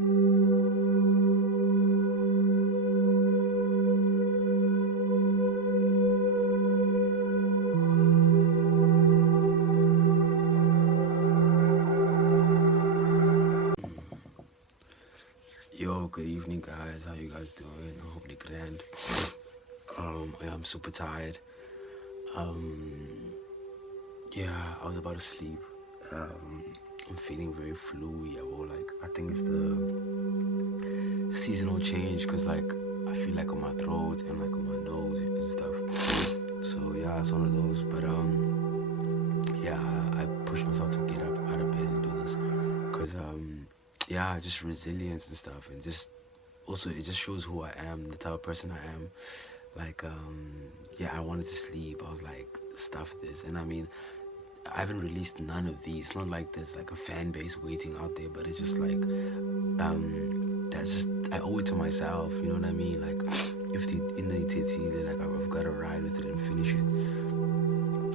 Yo, good evening, guys. How you guys doing? Hopefully grand. I'm super tired. Um, yeah, I was about to sleep. I'm feeling very flu. Yeah, well, like I think it's the seasonal change, cause like I feel like on my throat and like on my nose and stuff. So yeah, it's one of those. But yeah, I pushed myself to get up out of bed and do this, cause yeah, just resilience and stuff, and just also it just shows who I am, the type of person I am. Like yeah, I wanted to sleep. I was like, stuff this. And I mean, I haven't released none of these. It's not like there's like a fan base waiting out there, but it's just like that's just, I owe it to myself, you know what I mean? Like if the in the TT, like I've got to ride with it and finish it.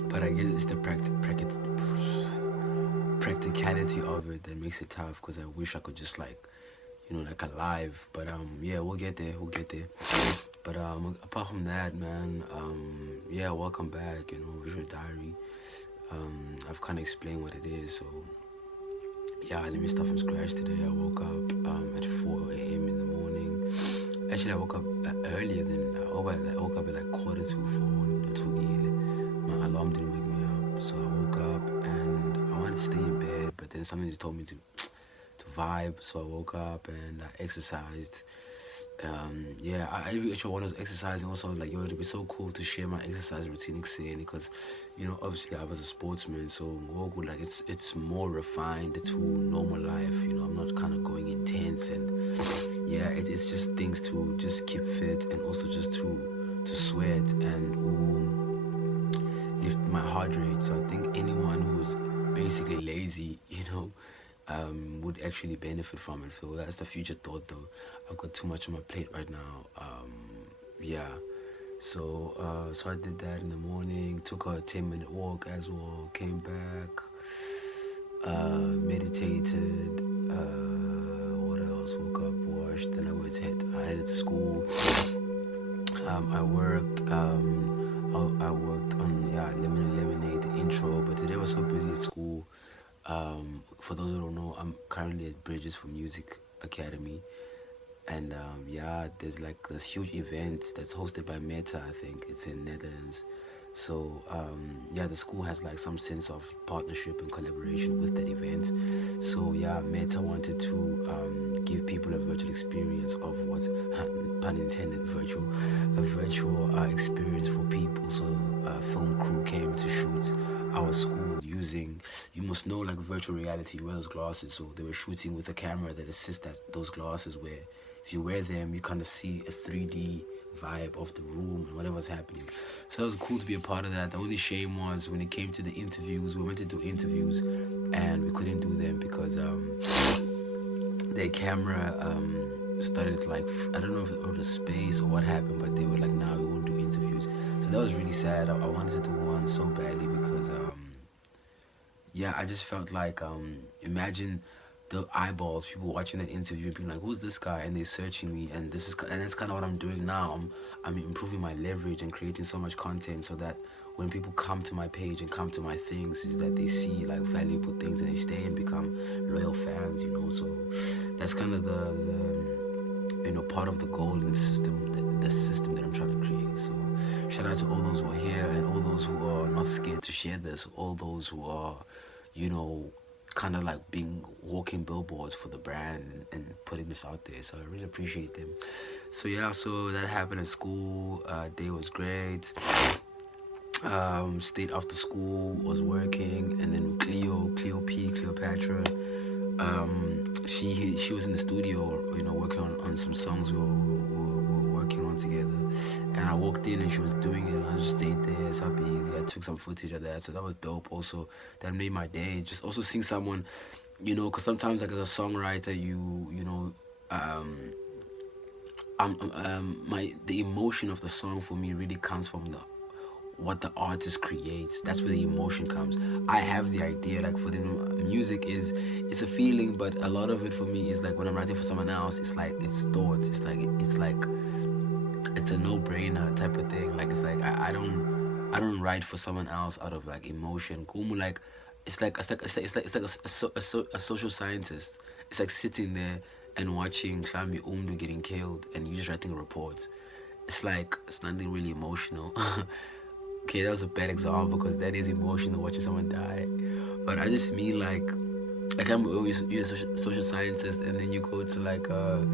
But I guess it's the practicality of it that makes it tough, because I wish I could just like, you know, like alive. But yeah, we'll get there, but apart from that, man, yeah, welcome back, you know, Visual Diary. I've kind of explained what it is, so yeah, let me start from scratch today. I woke up at 4 a.m. in the morning. Actually, I woke up earlier than I woke up at like 4:45. My alarm didn't wake me up, so I woke up and I wanted to stay in bed, but then something just told me to vibe. So I woke up and I exercised. Yeah, I actually when I was exercising also, I was like, yo, it'd be so cool to share my exercise routine because, you know, obviously I was a sportsman, so like it's more refined to normal life, you know. I'm not kind of going intense, and yeah, it's just things to just keep fit, and also just to sweat and lift my heart rate. So I think anyone who's basically lazy, you know, would actually benefit from it. So that's the future thought, though. I've got too much on my plate right now. Yeah. So I did that in the morning. Took a 10-minute walk as well. Came back. Meditated. What else? Woke up, washed, then I headed to school. I worked. I worked on Lemon and Lemonade, the intro. But today was so busy at school. For those who don't know, I'm currently at Bridges for Music Academy, and yeah, there's like this huge event that's hosted by Meta. I think it's in Netherlands. So yeah, the school has like some sense of partnership and collaboration with that event. So yeah, Meta wanted to give people a virtual experience of what's pun intended a virtual experience for people. So a film crew came to shoot our school using, you must know, like virtual reality. You wear those glasses, so they were shooting with a camera that assists that those glasses, where if you wear them, you kind of see a 3D vibe of the room and whatever's happening. So it was cool to be a part of that. The only shame was when it came to the interviews. We went to do interviews and we couldn't do them because their camera started like, I don't know if it was space or what happened, but they were like, nah, we won't do interviews. So that was really sad. I wanted to do one so badly because yeah, I just felt like imagine the eyeballs, people watching that interview and being like, who's this guy? And they're searching me, and that's kind of what I'm doing now. I'm improving my leverage and creating so much content so that when people come to my page and come to my things, is that they see like valuable things and they stay and become loyal fans, you know. So that's kind of the you know, part of the goal in the system that I'm trying to create. So shout out to all those who are here and all those who are not scared to share this, all those who are, you know, kind of like being walking billboards for the brand and putting this out there. So I really appreciate them. So yeah, so that happened at school. Day was great. Stayed after school, was working, and then Cleopatra, she was in the studio, you know, working on some songs we were working on together. And I walked in and she was doing it, and I just stayed there. It's happy. I took some footage of that, so that was dope. Also, that made my day. Just also seeing someone, you know, because sometimes like as a songwriter, you know, my the emotion of the song for me really comes from the what the artist creates. That's where the emotion comes. I have the idea, like for the music is, it's a feeling, but a lot of it for me is like when I'm writing for someone else, it's like it's thoughts. It's like it's a no-brainer type of thing. Like it's like I don't write for someone else out of like emotion. Kumu, like it's like a social scientist. It's like sitting there and watching Klambi Umdu getting killed, and you just writing a report. It's like it's nothing really emotional. Okay, that was a bad example because that is emotional watching someone die. But I just mean like I'm always you're a social scientist, and then you go to like a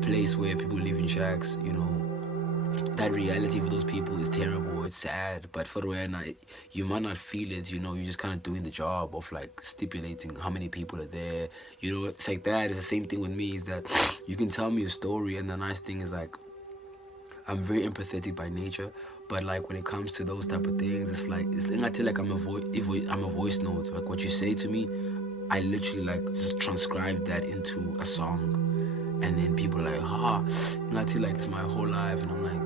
place where people live in shacks. That reality for those people is terrible. It's sad, but for Rowena, you might not feel it. You're just kind of doing the job of like stipulating how many people are there. It's like that. It's the same thing with me. Is that you can tell me a story, and the nice thing is like I'm very empathetic by nature, but like when it comes to those type of things, it's like I tell like I'm a voice note. Like what you say to me, I literally like just transcribe that into a song, and then people are like, I tell like it's my whole life, and I'm like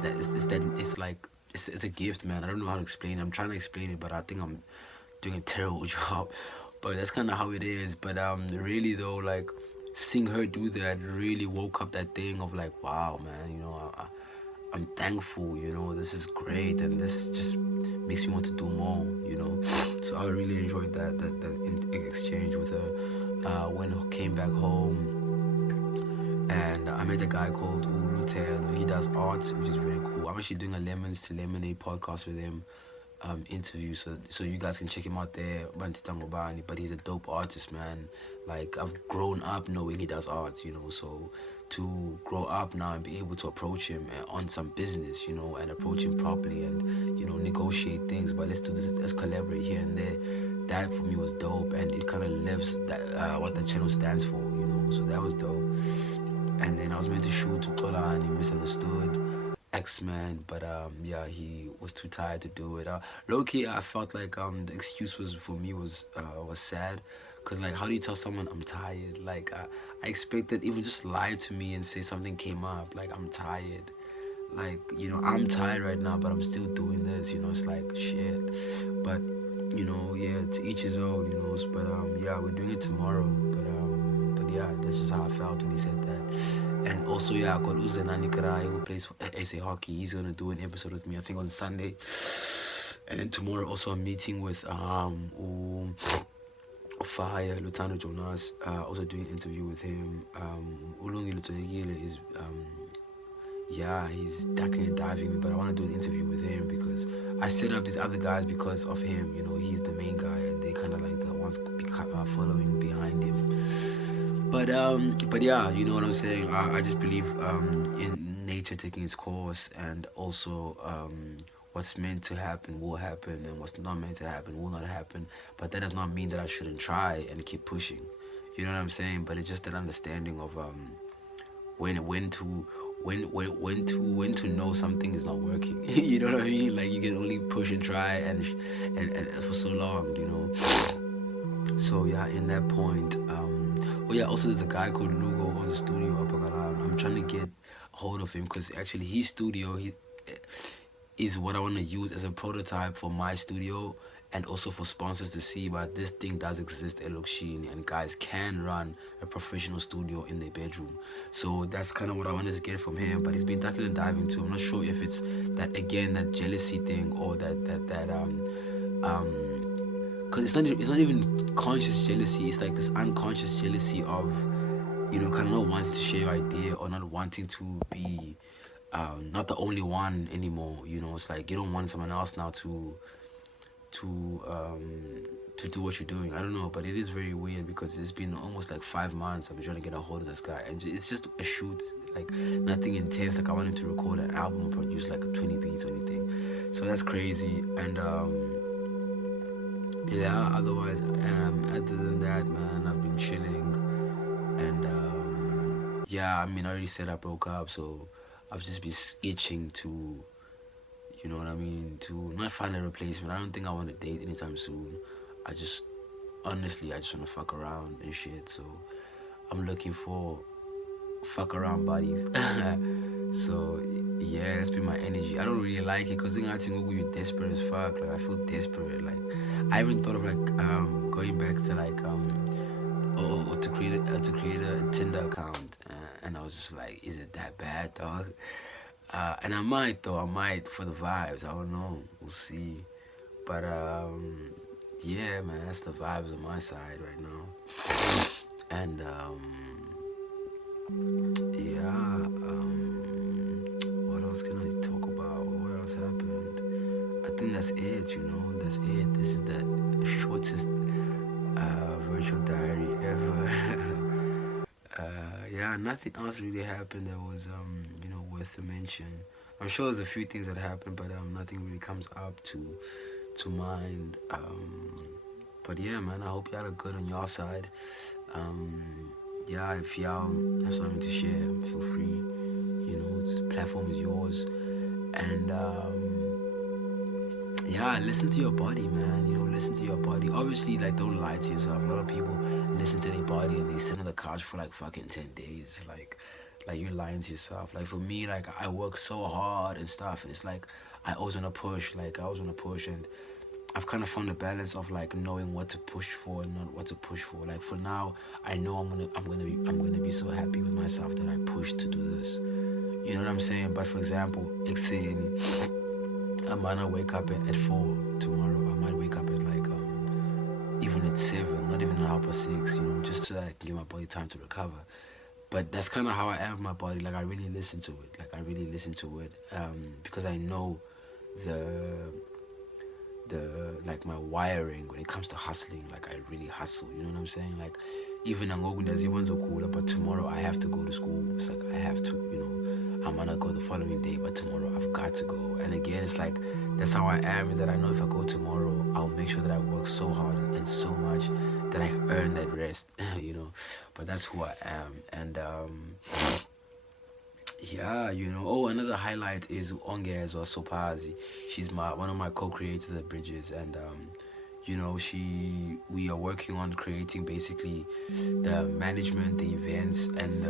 it's like it's a gift, man. I don't know how to explain it. I'm trying to explain it, but I think I'm doing a terrible job. But that's kind of how it is. But really though, like seeing her do that really woke up that thing of like, wow, man. I'm thankful. This is great, and this just makes me want to do more. So I really enjoyed that exchange with her. When I came back home, and I met a guy called Ulu Taylor. He does art, which is very cool. I'm actually doing a Lemons to Lemonade podcast with him, interview, so you guys can check him out there. But he's a dope artist, man. Like I've grown up knowing he does art, so to grow up now and be able to approach him on some business, and approach him properly, and negotiate things. But let's do this, let's collaborate here and there. That for me was dope, and it kind of lives that what the channel stands for, So that was dope. And then I was meant to shoot Tutola, and he misunderstood X-Men, but yeah, he was too tired to do it. Low key, I felt like the excuse was for me was sad, cause like how do you tell someone I'm tired? Like I expected even just lie to me and say something came up, like I'm tired, like I'm tired right now, but I'm still doing this. It's like shit, but yeah, to each his own. But yeah, we're doing it tomorrow, but yeah, that's just how I felt when he said that. And also, yeah, I got Uzenani Karai, who plays for SA Hockey. He's gonna do an episode with me, I think on Sunday. And then tomorrow, also I'm meeting with Fire Lutano Jonas. Also doing an interview with him. Ulungi Lutoyegile is yeah, he's ducking and diving me, but I want to do an interview with him because I set up these other guys because of him. He's the main guy, and they kind of like the ones following behind him. But yeah, you know what I'm saying. I just believe in nature taking its course, and also what's meant to happen will happen, and what's not meant to happen will not happen. But that does not mean that I shouldn't try and keep pushing. You know what I'm saying? But it's just that understanding of when to know something is not working. You know what I mean? Like you can only push and try and for so long. So yeah, in that point, oh yeah, also there's a guy called Lugo who owns a studio up around. I'm trying to get a hold of him because actually his studio is what I want to use as a prototype for my studio and also for sponsors to see. But this thing does exist at Lokshini, and guys can run a professional studio in their bedroom. So that's kind of what I wanted to get from him. But he's been ducking and diving too. I'm not sure if it's that jealousy thing or because it's not even conscious jealousy. It's like this unconscious jealousy of kind of not wanting to share your idea or not wanting to be not the only one anymore. It's like you don't want someone else now to do what you're doing. I don't know, but it is very weird because it's been almost like 5 months I've been trying to get a hold of this guy, and it's just a shoot, like nothing intense. Like I want him to record an album, produce like 20 beats or anything. So that's crazy. And yeah, otherwise, other than that, man, I've been chilling. And yeah, I mean, I already said I broke up, so I've just been itching to, you know what I mean, to not find a replacement. I don't think I want to date anytime soon. Honestly, I just want to fuck around and shit. So I'm looking for fuck around buddies. So yeah, that's been my energy. I don't really like it because I think you're desperate as fuck. Like I feel desperate. Like I even thought of going back to or to create a Tinder account, and I was just like, is it that bad, dog? And I might though. I might for the vibes. I don't know. We'll see. But yeah, man, that's the vibes on my side right now. And yeah, what else can I talk about? What else happened? I think that's it. That's it. This is the shortest virtual diary ever. Yeah, nothing else really happened that was worth to mention. I'm sure there's a few things that happened, but nothing really comes up to mind. But yeah, man, I hope y'all are good on your side. Yeah, if y'all have something to share, feel free. The platform is yours. And yeah, listen to your body, man. Listen to your body. Obviously, like, don't lie to yourself. A lot of people listen to their body and they sit on the couch for like fucking 10 days. Like you're lying to yourself. Like for me, like I work so hard and stuff, and it's like I always wanna push. And I've kind of found a balance of like knowing what to push for and not what to push for. Like for now, I know I'm gonna be so happy with myself that I pushed to do this. You know what I'm saying? But for example, I might not wake up at 4 tomorrow. I might wake up at even at 7, not even 6. Just so that I can give my body time to recover. But that's kind of how I am with my body. Like I really listen to it. Because I know the like my wiring when it comes to hustling. Like I really hustle. You know what I'm saying? Like even but tomorrow I have to go to school. It's like I have to. I'm gonna go the following day, but tomorrow I've got to go. And again, it's like that's how I am. Is that I know if I go tomorrow, I'll make sure that I work so hard and so much that I earn that rest. But that's who I am. And yeah, Oh, another highlight is Onge as well, Sopazi. She's one of my co-creators at Bridges, and we are working on creating basically the management, the events, and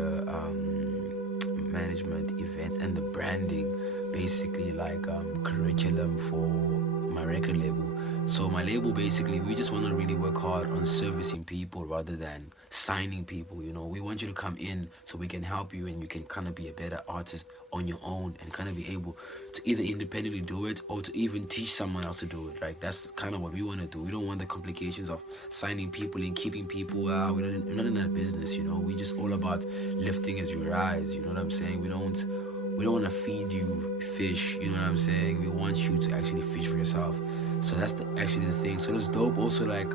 the branding, basically like curriculum for my record label. So my label, basically, we just want to really work hard on servicing people rather than signing people. We want you to come in so we can help you and you can kind of be a better artist on your own and kind of be able to either independently do it or to even teach someone else to do it. Like that's kind of what we want to do. We don't want the complications of signing people and keeping people. We're not in that business. We just all about lifting as you rise. You know what I'm saying? We don't want to feed you fish. You know what I'm saying? We want you to actually fish for yourself. So that's actually the thing. So it's dope. Also, like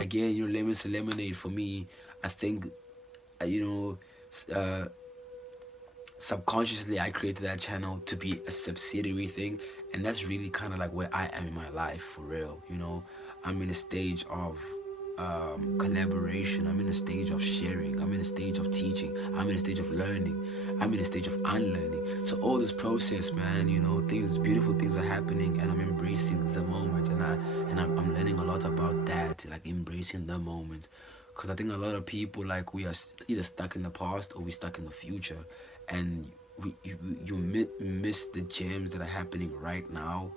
again, lemons to lemonade for me. I think subconsciously I created that channel to be a subsidiary thing, and that's really kind of like where I am in my life for real. I'm in a stage of collaboration. I'm in a stage of sharing. I'm in a stage of teaching. I'm in a stage of learning. I'm in a stage of unlearning. So all this process, man, beautiful things are happening, and I'm embracing the moment, and I'm learning a lot about that, like embracing the moment, because I think a lot of people, like, we are either stuck in the past or we stuck in the future, and you miss the gems that are happening right now.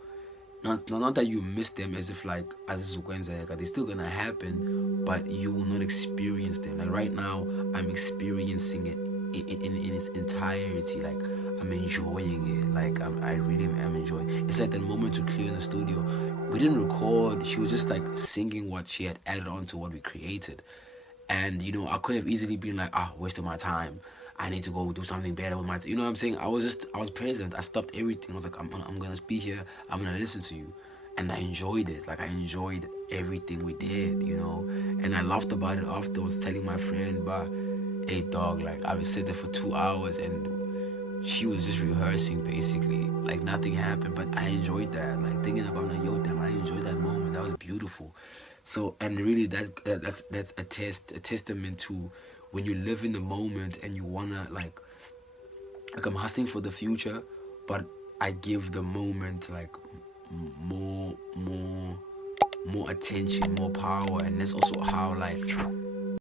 Not that you miss them as if like they're still gonna happen, but you will not experience them. Like right now, I'm experiencing it in its entirety. Like I'm enjoying it. Like I really am enjoying it. It's like the moment to clear in the studio. We didn't record. She was just like singing what she had added on to what we created. And I could have easily been like, wasting my time. I need to go do something better with my you know what I'm saying? I was present. I stopped everything. I was like, I'm gonna be here. I'm gonna listen to you. And I enjoyed it. Like I enjoyed everything we did, And I laughed about it afterwards, telling my friend, but hey dog, like I was sitting there for 2 hours and she was just rehearsing basically. Like nothing happened, but I enjoyed that. Like thinking about like, yo, damn, I enjoyed that moment. That was beautiful. So, and really that's a testament to when you live in the moment and you wanna like I'm hustling for the future, but I give the moment like more attention, more power. And that's also how like